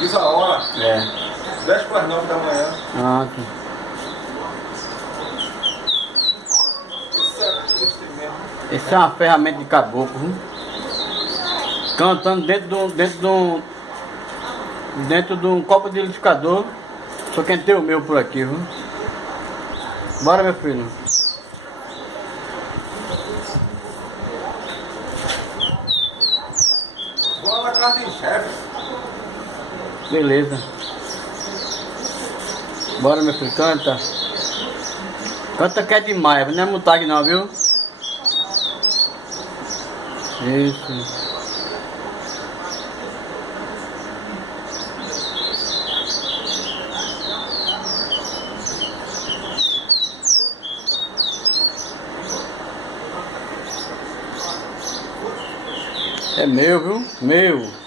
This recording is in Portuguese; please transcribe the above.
Diz a hora. É. 10 para as 9 da manhã. Ah, tá. Isso é triste mesmo. Esse é uma ferramenta de caboclo, viu? Cantando dentro de um copo de liquidificador. Só quem tem o meu por aqui, viu? Bora, meu filho. Vou na casa de chefe. Beleza. Bora, meu filho, canta. Canta que é demais, não é mutagem não, viu? Isso. É meu, viu? Meu.